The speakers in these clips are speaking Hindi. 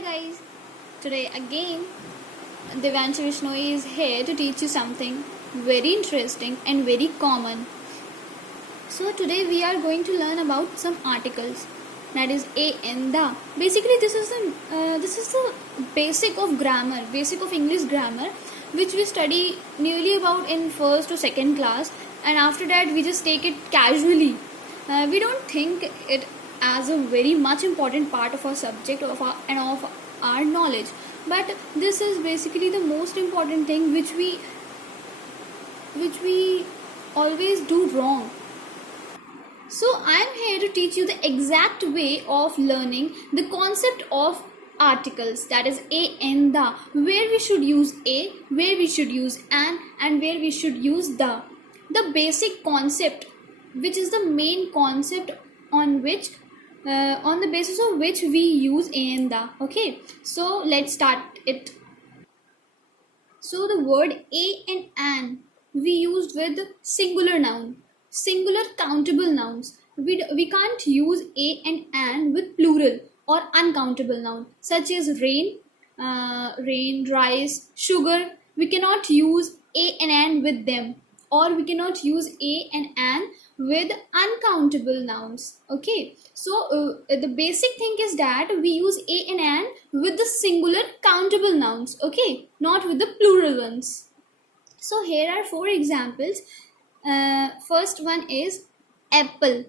Hi guys, today again Devanshu Vishnoi is here to teach you something very interesting and very common. So today we are going to learn about some articles, that is a and the. Basically this is the basic of grammar, basic of English grammar, which we study nearly about in first or second class, and after that we just take it casually. We don't think it as a very much important part of our subject of our knowledge, but this is basically the most important thing which we always do wrong. So I am here to teach you the exact way of learning the concept of articles, that is a and the, where we should use a, where we should use an, and where we should use the. The basic concept, which is the main concept on the basis of which we use a and the. Okay, so let's start it. So the word a and an we used with singular noun, singular countable nouns. We can't use a and an with plural or uncountable noun such as rain, rice, sugar. We cannot use a and an with them, or we cannot use a and an with uncountable nouns. Okay, so the basic thing is that we use a and an with the singular countable nouns, okay, not with the plural ones. So here are four examples. First one is apple,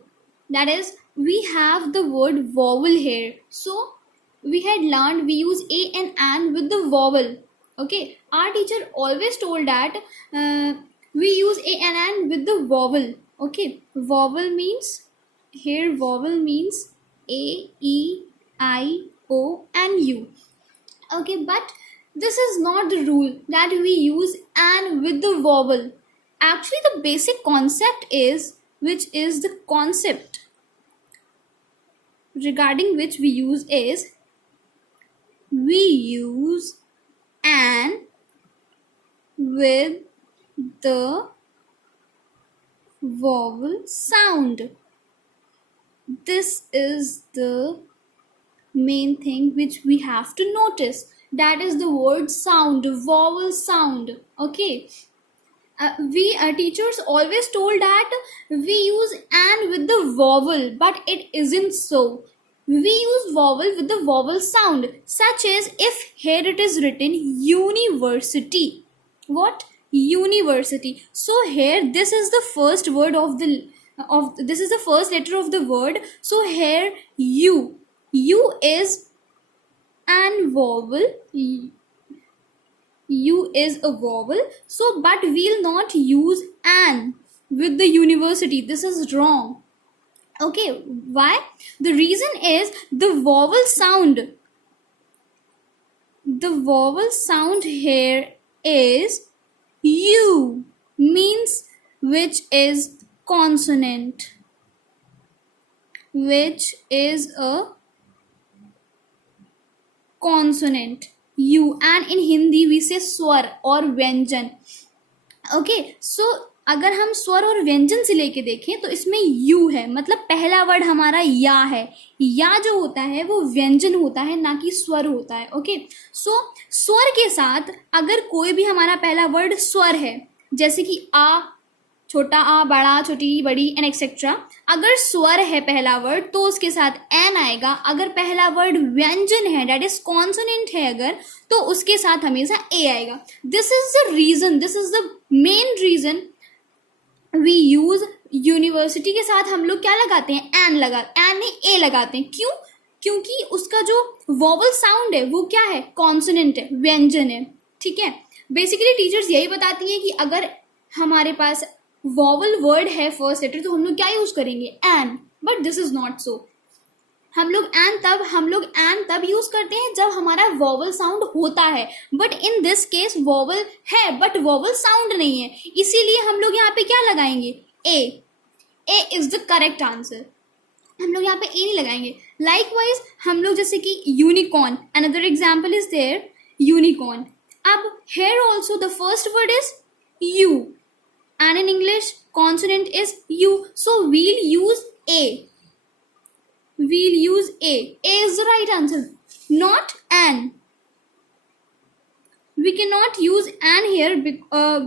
that is we have the word vowel here, so we had learned we use a and an with the vowel. Okay, our teacher always told that we use a and an with the vowel. Okay, vowel means a, e, I, o and u. Okay, but this is not the rule that we use an with the vowel. Actually the basic concept is, which is the concept regarding which we use, is we use an with the vowel sound. This is the main thing which we have to notice, that is the word sound, vowel sound. Okay, we teachers always told that we use an with the vowel, but it isn't so. We use vowel with the vowel sound, such as if here it is written university. What? University. So here this is the first word of this is the first letter of the word. So here u is an vowel. U is a vowel, so but we'll not use an with the university. This is wrong. Okay, why? The reason is the vowel sound. The vowel sound here is u, means which is consonant, which is a consonant u, and in Hindi we say स्वर और व्यंजन. ओके, सो अगर हम स्वर और व्यंजन से लेके देखें तो इसमें यू है, मतलब पहला वर्ड हमारा या है. या जो होता है वो व्यंजन होता है, ना कि स्वर होता है. ओके, सो स्वर के साथ अगर कोई भी हमारा पहला वर्ड स्वर है, जैसे कि आ, छोटा आ, बड़ा, छोटी, बड़ी एंड एक्सेट्रा, अगर स्वर है पहला वर्ड तो उसके साथ एन आएगा. अगर पहला वर्ड व्यंजन है, डेट इज कॉन्सोनेंट है अगर, तो उसके साथ हमेशा ए आएगा. This is the reason, this is the main reason we use university के साथ हम लोग क्या लगाते हैं, एन नहीं ए लगाते हैं. क्यों? क्योंकि उसका जो वोवल साउंड है वो क्या है, कॉन्सोनेंट है, व्यंजन है. ठीक है, बेसिकली टीचर्स यही बताती हैं कि अगर हमारे पास वॉवल वर्ड है फर्स्ट लेटर तो हम लोग क्या यूज करेंगे, an. But this is not so. हम लोग एन तब यूज करते हैं जब हमारा वॉवल साउंड होता है, but in this case vowel है बट वॉवल साउंड नहीं है, इसीलिए हम लोग यहाँ पे क्या लगाएंगे, ए इज द करेक्ट आंसर. हम लोग यहाँ पे ए नहीं लगाएंगे. लाइकवाइज हम लोग जैसे कि unicorn, another example is there, unicorn. अब here also the first word is U, and in English consonant is u, so we'll use a. A is the right answer. not an. We cannot use an here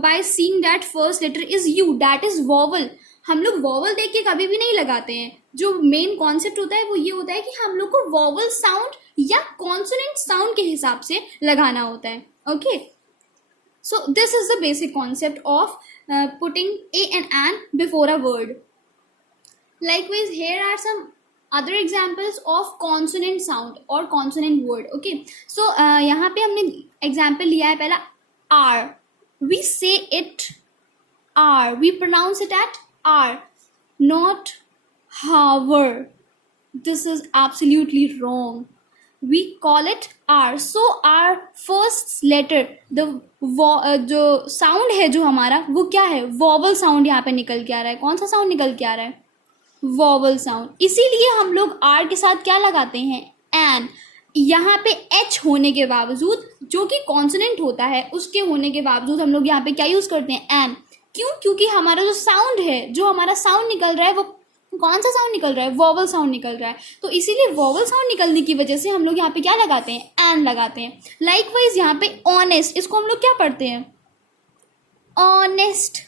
by seeing that first letter is u, that is vowel. हम लोग वॉवल देख के कभी भी नहीं लगाते हैं. जो मेन कॉन्सेप्ट होता है वो ये होता है कि हम लोग को वॉवल साउंड या कॉन्सोनेंट साउंड के हिसाब से लगाना होता है. Okay, so this is the basic concept of putting a and an before a word. Likewise, here are some other examples of consonant sound or consonant word. Okay, so यहाँ पे हमने example लिया है पहला r. We say it r. We pronounce it at r, not however. This is absolutely wrong. We call it r. So our first letter, the जो sound है जो हमारा वो क्या है, vowel sound यहाँ पे निकल के आ रहा है. कौन सा sound निकल के आ रहा है, vowel sound. इसीलिए हम लोग r के साथ क्या लगाते हैं, an. यहाँ पे h होने के बावजूद, जो कि कॉन्सोनेंट होता है, उसके होने के बावजूद हम लोग यहाँ पे क्या यूज करते हैं, an. क्यों, क्योंकि हमारा जो साउंड है, जो हमारा साउंड निकल रहा है, वो कौन सा साउंड निकल रहा है, वॉवल साउंड निकल रहा है. तो इसीलिए वॉवल साउंड निकलने की वजह से हम लोग यहाँ पे क्या लगाते हैं, एन लगाते हैं. लाइकवाइज यहाँ पे ऑनेस्ट, इसको हम लोग क्या पढ़ते हैं, honest.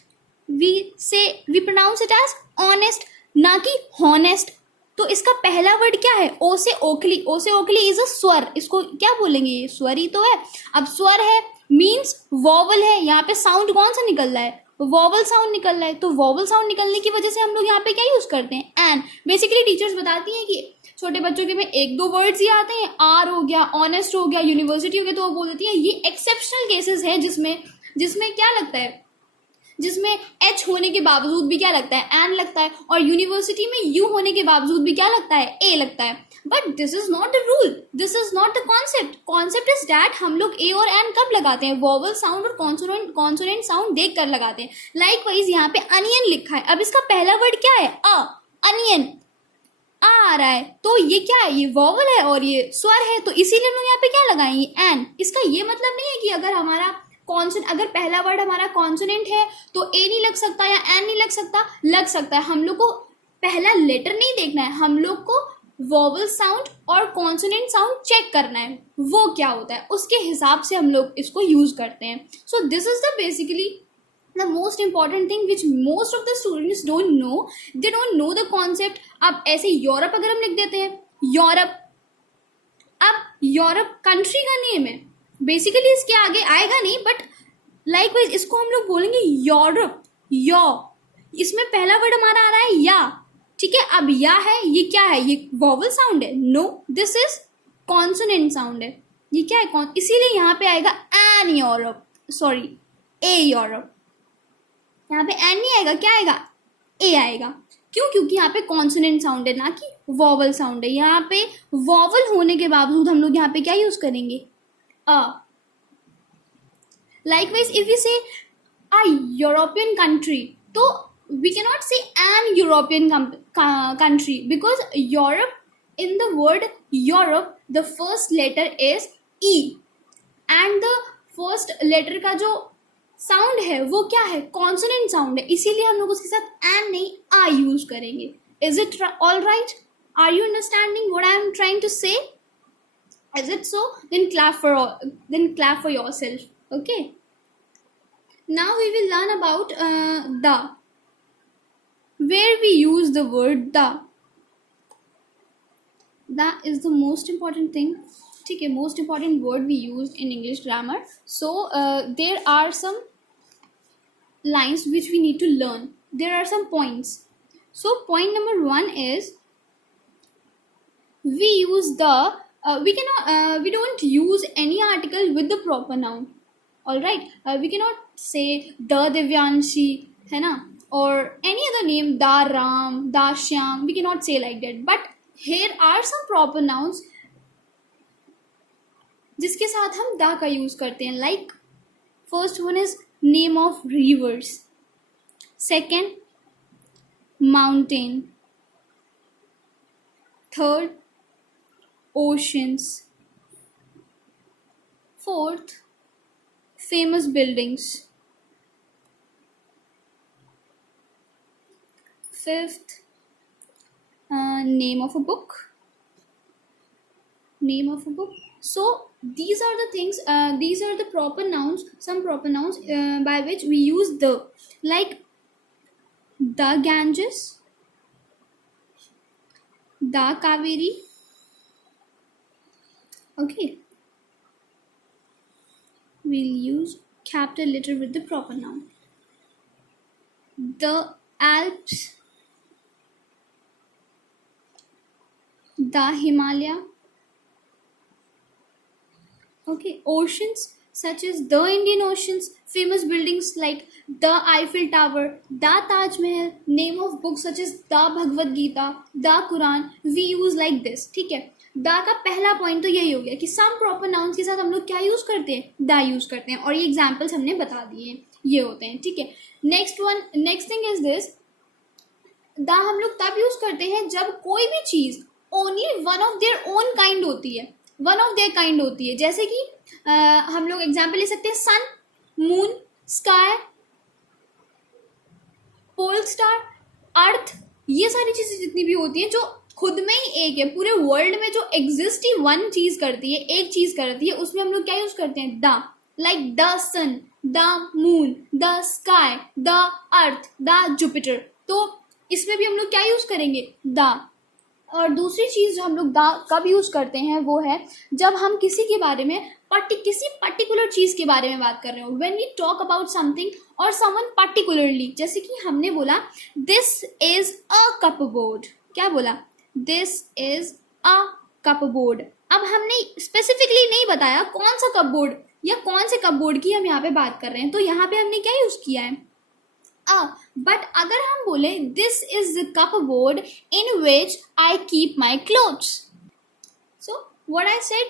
We pronounce it as honest, ना कि हॉनेस्ट. तो इसका पहला वर्ड क्या है, ओ से ओखली. ओ से ओखली इज अ स्वर. इसको क्या बोलेंगे, ये स्वर ही तो है. अब स्वर है मीन्स वॉवल है. यहाँ पे साउंड कौन सा निकल रहा है, वॉवल साउंड निकल रहा है. तो वॉवल साउंड निकलने की वजह से हम लोग यहाँ पे क्या यूज करते हैं, एन. बेसिकली टीचर्स बताती हैं कि छोटे बच्चों के में एक दो वर्ड्स ही आते हैं, आर हो गया, ऑनेस्ट हो गया, यूनिवर्सिटी हो गया, तो वो बोल देती है ये एक्सेप्शनल केसेस हैं जिसमें क्या लगता है, जिसमें एच होने के बावजूद भी क्या लगता है, एन लगता है. और यूनिवर्सिटी में यू होने के बावजूद भी क्या लगता है, ए लगता है. But this is not the rule, this is not the concept. Concept is that हम लोग ए और एन कब लगाते हैं, वॉवल साउंड और कॉन्सोनेंट साउंड देख कर लगाते हैं. लाइकवाइज यहाँ पे अनियन लिखा है. अब इसका पहला वर्ड क्या है, अ. अनियन आ रहा है, तो ये क्या है, ये वॉवल है और ये स्वर है. तो इसीलिए हम लोग यहाँ पे क्या लगाएंगे, एन. इसका ये मतलब नहीं है कि अगर हमारा अगर पहला वर्ड हमारा कॉन्सोनेंट है तो ए नहीं लग सकता या एन नहीं लग सकता, लग सकता है. हम लोग को पहला लेटर नहीं देखना है, हम लोग को वॉवल साउंड और कॉन्सोनेंट साउंड चेक करना है, वो क्या होता है, उसके हिसाब से हम लोग इसको यूज करते हैं. सो this is the basically the most important thing which most of the students don't know. They don't know the concept. अब ऐसे यूरोप अगर हम लिख देते हैं, यूरोप, अब यूरोप कंट्री का नेम है, बेसिकली इसके आगे आएगा नहीं, बट लाइकवाइज इसको हम लोग बोलेंगे यूरोप. यो, इसमें पहला वर्ड हमारा आ रहा है या, ठीक है. अब या है, ये क्या है, ये वॉवल साउंड है, no, this is consonant sound है. ये क्या है, इसीलिए यहाँ पे आएगा an Europe, sorry a Europe. यहाँ पे एन नहीं आएगा, क्या आएगा, ए आएगा. क्यों, क्योंकि यहाँ पे कॉन्सोनेंट साउंड है ना कि वॉवल साउंड है. यहाँ पे वॉवल होने के बावजूद हम लोग यहाँ पे क्या यूज करेंगे, अ. Likewise if we say a European country, तो we can not say an European country, because Europe, in the word Europe the first letter is E and the first letter का जो साउंड है वो क्या है, कॉन्सोनेंट साउंड है. इसीलिए हम लोग उसके साथ एन नहीं आ यूज करेंगे. Is it all right, are you understanding what I am trying to say? Is it so? Then clap for yourself. Okay. Now we will learn about the, where we use the word the. The is the most important thing. ठीक है, most important word we use in English grammar. So there are some lines which we need to learn. There are some points. So point number 1 is we use the. We don't use any article with the proper noun. All right. We cannot say the Divyanshi, है ना, or any other name, da Ram, da Shyam. We cannot say like that. But here are some proper nouns जिसके साथ हम दा का यूज करते हैं. Like first one is name of reverse, second mountain, third oceans, fourth famous buildings, fifth name of a book, name of a book. So these are the things, these are the proper nouns, some proper nouns by which we use the, like the Ganges, the Kaveri. Okay, we'll use capital letter with the proper noun. The Alps, the Himalaya. Okay, oceans such as the Indian Oceans, famous buildings like the Eiffel Tower, the Taj Mahal, name of books such as the Bhagavad Gita, the Quran, we use like this. ठीक है, द का पहला पॉइंट तो यही हो गया कि सम प्रॉपर नाउन्स के साथ हम लोग क्या यूज करते हैं, द यूज करते हैं, और ये एग्जाम्पल्स हमने बता दिए हैं, ये होते हैं. ठीक है, next thing is this, the हम लोग तब यूज करते हैं जब कोई भी चीज only one of their own kind होती है, वन ऑफ देयर काइंड होती है. जैसे कि हम लोग एग्जाम्पल ले सकते हैं सन, मून, स्काई, पोल स्टार, अर्थ, ये सारी चीजें जितनी भी होती हैं जो खुद में ही एक है, पूरे वर्ल्ड में जो एग्जिस्ट ही वन चीज करती है, एक चीज करती है, उसमें हम लोग क्या यूज करते हैं, the. Like the sun, the moon, the sky, the earth, the Jupiter. तो इसमें भी हम लोग क्या यूज करेंगे, द. और दूसरी चीज जो हम लोग द कब यूज करते हैं वो है जब हम किसी के बारे में किसी पर्टिकुलर चीज के बारे में बात कर रहे हो. When we talk about something or someone particularly, जैसे कि हमने बोला दिस इज अ कपबोर्ड. क्या बोला, दिस इज अ कपबोर्ड. अब हमने स्पेसिफिकली नहीं बताया कौन सा कपबोर्ड या कौन से कपबोर्ड की हम यहाँ पे बात कर रहे हैं, तो यहाँ पे हमने क्या यूज किया है, बट अगर हम बोले this is the cupboard in which I keep my clothes, so what I said,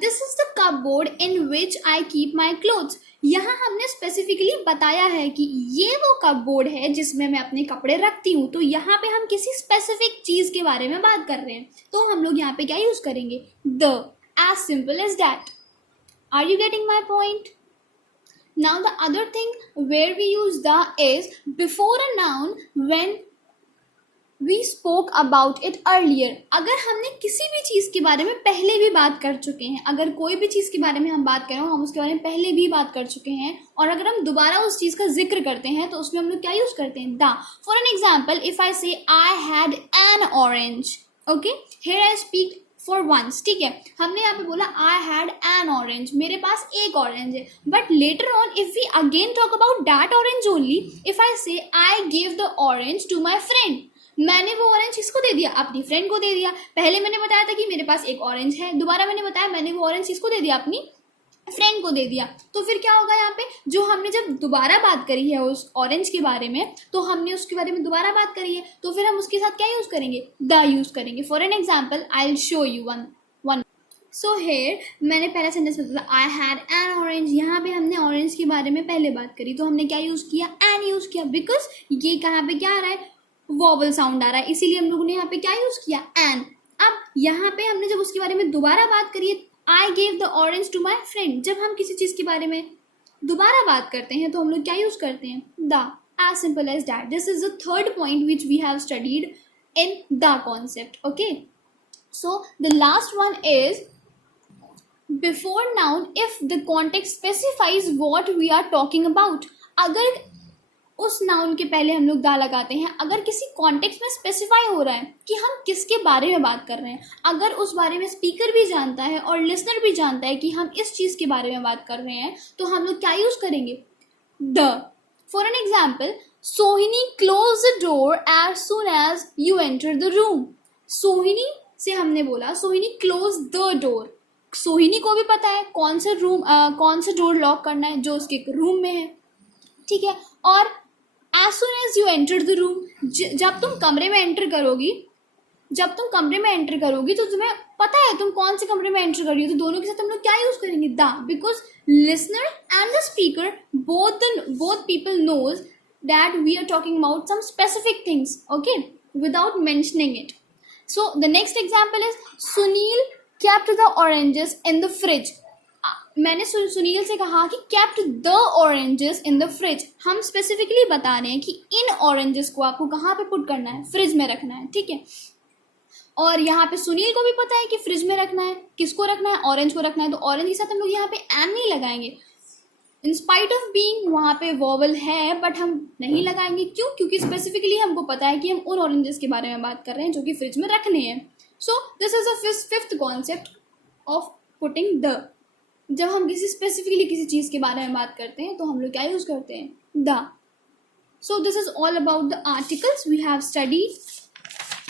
this is the cupboard in which I keep my clothes. यहाँ हमने स्पेसिफिकली बताया है कि ये वो कपबोर्ड है जिसमें मैं अपने कपड़े रखती हूँ. तो यहाँ पे हम किसी स्पेसिफिक चीज के बारे में बात कर रहे हैं, तो हम लोग यहाँ पे क्या यूज करेंगे, the. As simple as that. Are you getting my point? Now the other thing where we use the is before a noun when we spoke about it earlier. अगर हमने किसी भी चीज़ के बारे में पहले भी बात कर चुके हैं, अगर कोई भी चीज़ के बारे में हम बात कर रहे हो, हम उसके बारे में पहले भी बात कर चुके हैं, और अगर हम दोबारा उस चीज़ का जिक्र करते हैं तो उसमें हम लोग क्या यूज़ करते हैं, the. For an example, if I say I had an orange, okay, here I speak for once. ठीक है, हमने यहाँ पे बोला आई हैड एन ऑरेंज, मेरे पास एक ऑरेंज है. But later on if we again talk about that orange only, if I say I give the orange to my friend, मैंने वो ऑरेंज किसको दे दिया, अपनी फ्रेंड को दे दिया. पहले मैंने बताया था कि मेरे पास एक ऑरेंज है, दोबारा मैंने बताया मैंने वो ऑरेंज किसको दे दिया, अपनी फ्रेंड को दे दिया. तो फिर क्या होगा यहाँ पे, जो हमने जब दोबारा बात करी है उस ऑरेंज के बारे में, तो हमने उसके बारे में दोबारा बात करी है, तो फिर हम उसके साथ क्या यूज करेंगे, द यूज करेंगे. For an example I will show you one. So here मैंने पहला सेंटेंस बताया आई हैड एन ऑरेंज, यहाँ पे हमने ऑरेंज के बारे में पहले बात करी, तो हमने क्या यूज किया, एन यूज किया, बिकॉज ये कहाँ पे क्या आ रहा है, वॉवल साउंड आ रहा है, इसीलिए हम लोगों ने यहाँ पे क्या यूज किया, एन. अब यहाँ पे हमने जब उसके बारे में दोबारा बात करी है, I gave the orange to my friend, जब हम किसी चीज के बारे में दोबारा बात करते हैं तो हम लोग क्या यूज करते हैं, the. As simple as that. This is the third point which we have studied in the concept. Okay, so the last one is before noun if the context specifies what we are talking about. अगर उस नाउन के पहले हम लोग दा लगाते हैं, अगर किसी कॉन्टेक्स्ट में स्पेसिफाई हो रहा है कि हम किसके बारे में बात कर रहे हैं, अगर उस बारे में स्पीकर भी जानता है और लिसनर भी जानता है कि हम इस चीज़ के बारे में बात कर रहे हैं, तो हम लोग क्या यूज़ करेंगे, the. For an example, Sohini close the door as soon as you enter the room. Sohini से हमने बोला सोहिनी क्लोज द डोर. सोहिनी को भी पता है कौन से डोर लॉक करना है जो उसके रूम में है. ठीक है, और as soon as you enter the room, जब तुम कमरे में एंटर करोगी तो तुम्हें पता है तुम कौन से कमरे में एंटर कर रही हो, तो दोनों के साथ हम लोग क्या यूज करेंगे, the. Because listener and the speaker both people knows that we are talking about some specific things, okay, without mentioning it. So the next example is Sunil kept the oranges in the fridge. मैंने सुनील से कहा कि kept the oranges in the fridge. हम स्पेसिफिकली बता रहे हैं कि इन ऑरेंजेस को आपको कहाँ पे पुट करना है, फ्रिज में रखना है. ठीक है, और यहाँ पे सुनील को भी पता है कि फ्रिज में रखना है, किसको रखना है, ऑरेंज को रखना है, तो ऑरेंज के साथ हम लोग यहाँ पे एन नहीं लगाएंगे। इन स्पाइट ऑफ बीइंग वहाँ पे वॉवल है बट हम नहीं लगाएंगे, क्यों? क्योंकि स्पेसिफिकली हमको पता है कि हम उन ऑरेंजेस के बारे में बात कर रहे हैं जो कि फ्रिज में रखने हैं। सो this is a fifth concept of putting the. जब हम किसी स्पेसिफिकली किसी चीज़ के बारे में बात करते हैं तो हम लोग क्या यूज़ करते हैं? The. So this is all about the articles we have study.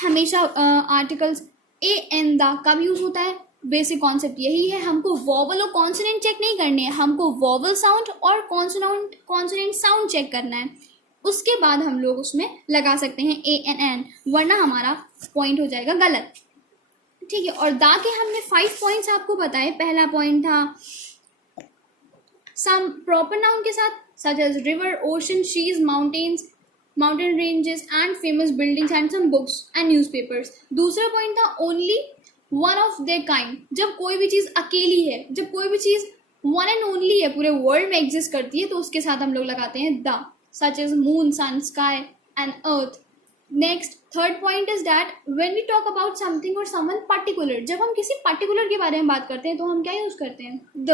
हमेशा आर्टिकल्स ए एन द का भी यूज़ होता है। बेसिक कॉन्सेप्ट यही है, हमको वॉवल और कॉन्सोनेंट चेक नहीं करने हैं, हमको वॉवल साउंड और कॉन्सोनेंट साउंड चेक करना है। उसके बाद हम लोग उसमें लगा सकते हैं ए एन एन, वरना हमारा पॉइंट हो जाएगा गलत। ठीक है, और दा के हमने 5 पॉइंट्स आपको बताए। पहला पॉइंट था सम प्रॉपर नाउन के साथ such as river, ocean, seas, mountains, mountain ranges and famous buildings and some books and newspapers. दूसरा पॉइंट था only one of their kind, जब कोई भी चीज़ अकेली है, जब कोई भी चीज़ वन एंड ओनली है, पूरे वर्ल्ड में एग्जिस्ट करती है, तो उसके साथ हम लोग लगाते हैं the, such as moon, sun, sky and earth. Next third point is that when we talk about something or someone particular, जब हम किसी पर्टिकुलर के बारे में बात करते हैं तो हम क्या यूज करते हैं? The.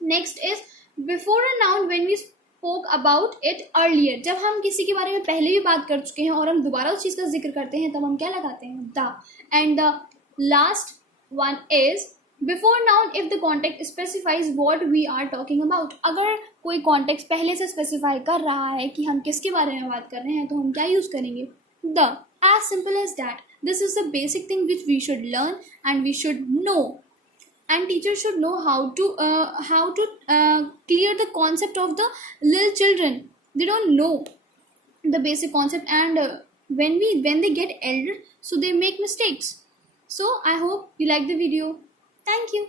Next is before a noun when we spoke about it earlier, जब हम किसी के बारे में पहले भी बात कर चुके हैं और हम दोबारा उस चीज़ का जिक्र करते हैं तब हम क्या लगाते हैं? The. And the last one is before noun if the context specifies what we are talking about। अगर कोई context पहले से specify कर रहा है कि हम किसके बारे में बात कर रहे हैं तो हम क्या use करेंगे? the। as simple as that। this is the basic thing which we should learn and we should know, and teachers should know how to clear the concept of the little children. They don't know the basic concept, and when they get elder, so they make mistakes. So I hope you like the video. Thank you.